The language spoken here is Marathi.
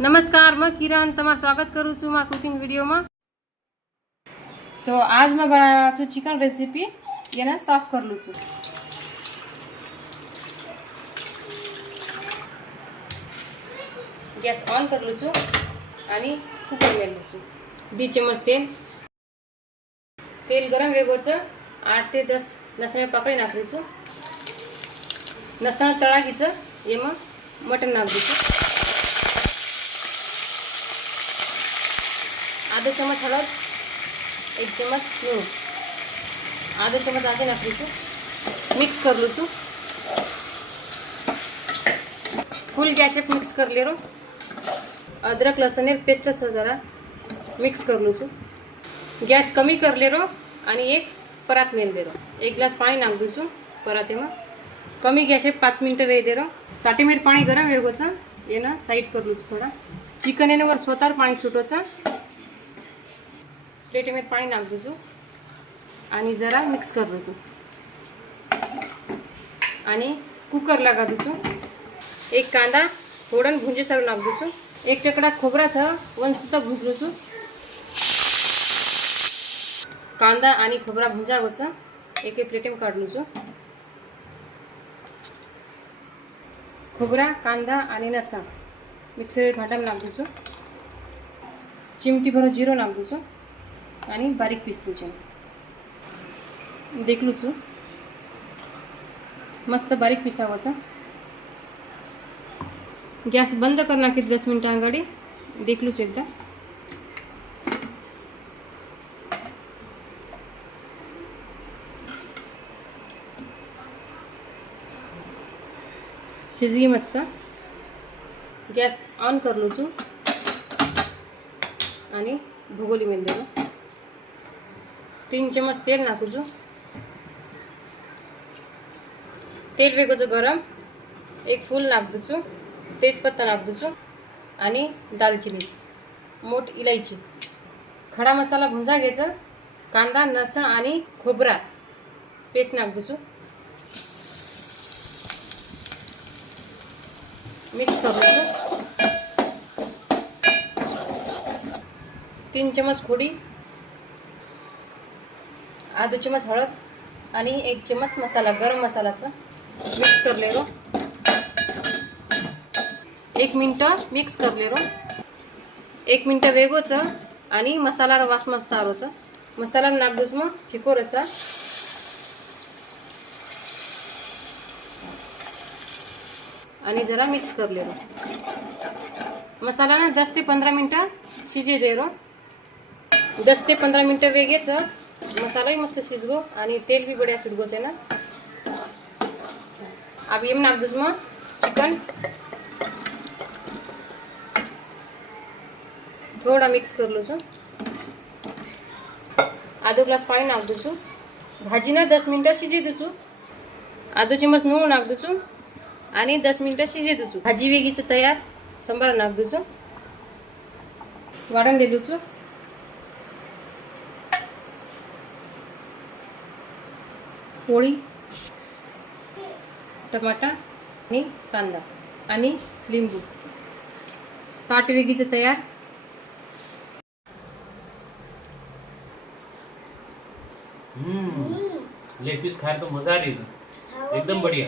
नमस्कार, मैं किरण तमार स्वागत करूँ छू मार कुकिंग वीडियो में। तो आज मैं बनावा छू चिकन रेसिपी। ये ना साफ कर लूँ छू। गैस ऑन कर लूँ छू आणि कुकर में लूँ छू। 2 चम्मच तेल गरम वेगोच 8 ते 10 लसण पाकळी नाखली छू। लसण तळाकीच एमा मटन नाख दीछू। आधा चम्मच हळद, 1 चम्मच नून, आधा चम्मच आगे नाखी छू। मिक्स कर लूँ छू। फुल गैस पे मिक्स कर ले रो। अदरक लसण पेस्ट जरा मिक्स कर लूँ छू। गैस कमी कर ले रो आणि एक परात मेल दे रो। 1 ग्लास पाणी नाख दूँ छू पराते में। कमी गैस पे 5 मिनट वे दे रो। ताटी में पानी गरम वेगोच ये ना साइड कर लूँ थोड़ा। चिकन एने वर स्वतः पाणी सुटोच। प्लेट में पानी नाख दूँ आणि जरा मिक्स कर लूँ आणि कुकर लगा दूँ। एक कांदा थोडं भुंजे सर नाख दूँ। एक टकडा खोबराचं वन सुद्धा भुजलू छू। कांदा आणि खोबरा भुंजावच एक प्लेट में काढलू छू। खोबरा कांदा आणि लसण मिक्सर भांडा में नाख दूँ। चिमटी भर जीरो नाख दूँ आणि बारीक पीसलू छू। देखलू छू मस्त बारीक पिसावच। गैस बंद कर नाखी 10 मिनट आंगड़ी देखलू छू एकदा। शिजली मस्त। गैस ऑन कर लू छू आणि भगोली में दे 3 चम्मच तेल नाखू छू। तेल वेगोच गरम एक फूल नाख दूँ। तेजपत्ता नाख दूँ आणि दालचिनी, मोठ इलायची, खडा मसाला भुंजा घ्यायचा। कांदा लसण आणि खोबरा पेस्ट नाख दूँ। मिक्स कर लूँ। 3 चम्मच खोडी, आधा चम्मच हळद आणि 1 चम्मच मसाला गरम मसालाचा मिक्स कर ले रो। 1 मिनट मिक्स कर ले रो। 1 मिनट वेगोच आणि मसाला वास मस्त आरोच। मसाला नाख दूँ मग फिको रसा आणि जरा मिक्स कर ले रो। मसाला ना 10 ते 15 मिनट शिजे दे रो। 10 ते 15 मिनट वेगेच मसाला ही मस्त शिजगो आणि तेल भी बढ़िया सुटगो है ना। अब ये नाख दूँ मग चिकन थोड़ा मिक्स कर लो छू। आधो ग्लास पानी नाख दूँ छू। भाजी ना 10 मिनट शिजे दूँ छू। आधो चम्मच नून नाख दूँ छू आणि 10 मिनट शिजे दूँ छू। भाजी वेगीच तयार। संबार नाख दूँ छू। वाढण दिलू छू। पोळी, टमाटा आणि कांदा आणि लिंबू। ताट वेगीच तयार। लेग पीस खाए तो मजा आ रही है एकदम बढ़िया।